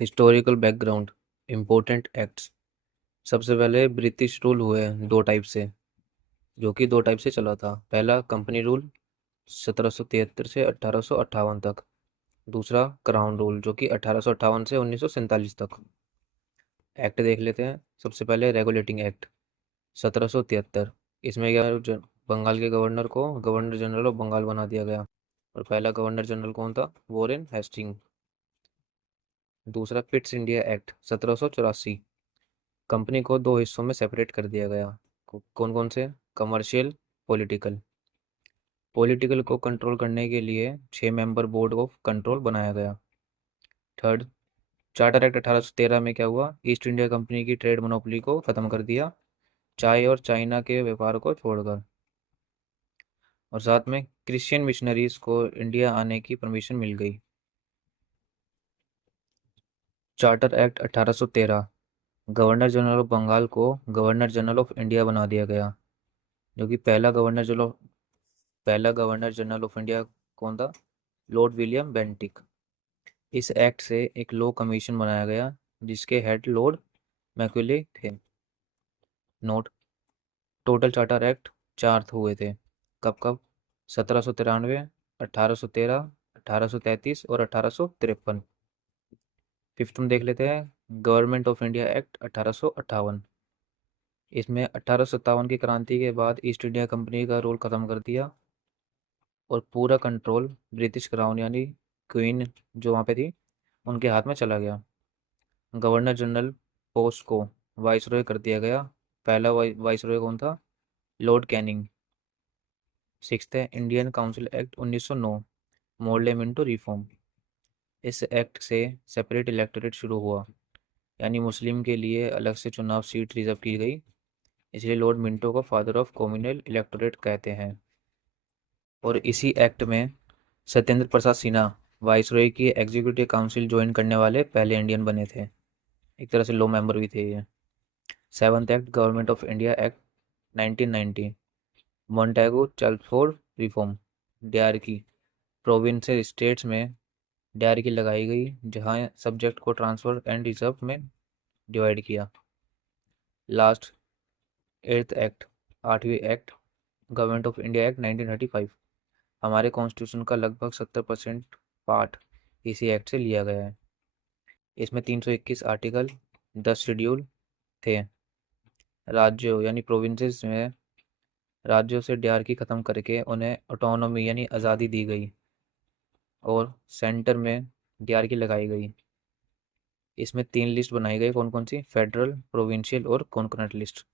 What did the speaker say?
Historical background, important acts. सबसे पहले British rule हुए दो टाइप से, जो कि दो टाइप से चला था। पहला कंपनी रूल 1773 से 1858 तक। दूसरा क्राउन रूल, जो कि 1858 से 1947 तक। एक्ट देख लेते हैं। सबसे पहले रेगुलेटिंग एक्ट 1773। इसमें क्या बंगाल के गवर्नर को गवर्नर जनरल ऑफ बंगाल बना दिया गया, और पहला गवर्नर जनरल कौन था? Warren Hastings. दूसरा पिट्स इंडिया एक्ट 1784। कंपनी को दो हिस्सों में सेपरेट कर दिया गया। कौन कौन से? Commercial, political. पॉलिटिकल को कंट्रोल करने के लिए 6 मेंबर बोर्ड ऑफ कंट्रोल बनाया गया। थर्ड, चार्टर एक्ट 1813 में क्या हुआ? ईस्ट इंडिया कंपनी की ट्रेड मोनोपोली को खत्म कर दिया, चाय और चाइना के व्यापार को छोड़कर। और साथ में क्रिश्चियन मिशनरीज को इंडिया आने की परमिशन मिल गई। Charter act 1813, governor general of Bengal को गवर्नर जनरल ऑफ इंडिया बना दिया गया, जो कि पहला गवर्नर जनरल ऑफ इंडिया कौन था? Lord William Bentinck. इस एक्ट से एक लॉ कमीशन बनाया गया, जिसके हेड लॉर्ड मैक्यूले थे। नोट: टोटल चार्टर एक्ट चार हुए थे। कब कब? 1793, 1813, 1833 और 1853। फिफ्थ में देख लेते हैं, गवर्नमेंट ऑफ इंडिया एक्ट 1858। इसमें 1857 की क्रांति के बाद ईस्ट इंडिया कंपनी का रोल खत्म कर दिया, और पूरा कंट्रोल ब्रिटिश क्राउन यानी क्वीन जो वहाँ पे थी, उनके हाथ में चला गया। गवर्नर जनरल पोस्ट को वाइसरॉय कर दिया गया। पहला वाइसरॉय कौन था? Lord Canning. सिक्स्थ है Indian council act 1909, Morley Minto reform. इस एक्ट से सेपरेट इलेक्टोरेट शुरू हुआ, यानी मुस्लिम के लिए अलग से चुनाव सीट रिजर्व की गई। इसलिए लॉर्ड मिंटो को फादर ऑफ कम्युनल इलेक्टोरेट कहते हैं। और इसी एक्ट में सत्येंद्र प्रसाद सिन्हा वाइसरॉय की एग्जीक्यूटिव काउंसिल ज्वाइन करने वाले पहले इंडियन बने थे। एक तरह से लो मेंबर भी थे ये। Seventh act, government of India act 1990, मॉन्टेगो Chelmsford reform. Dyarchy province states में डायरकी लगाई गई, जहां सब्जेक्ट को ट्रांसफर एंड रिजर्व में डिवाइड किया। लास्ट, एट्थ एक्ट, आठवीं act, government of India act 1935। हमारे कॉन्स्टिट्यूशन का लगभग 70% पार्ट इसी एक्ट से लिया गया है। इसमें 321 आर्टिकल, 10 शेड्यूल थे। राज्यों यानी प्रोविंसेस में राज्यों से डायरकी खत्म करके उन्हें ऑटोनॉमी यानी आज़ादी दी गई, और सेंटर में डायरकी लगाई गई। इसमें 3 लिस्ट बनाई गई, कौन कौन सी? फेडरल, प्रोविंशियल और कॉन्करेंट लिस्ट।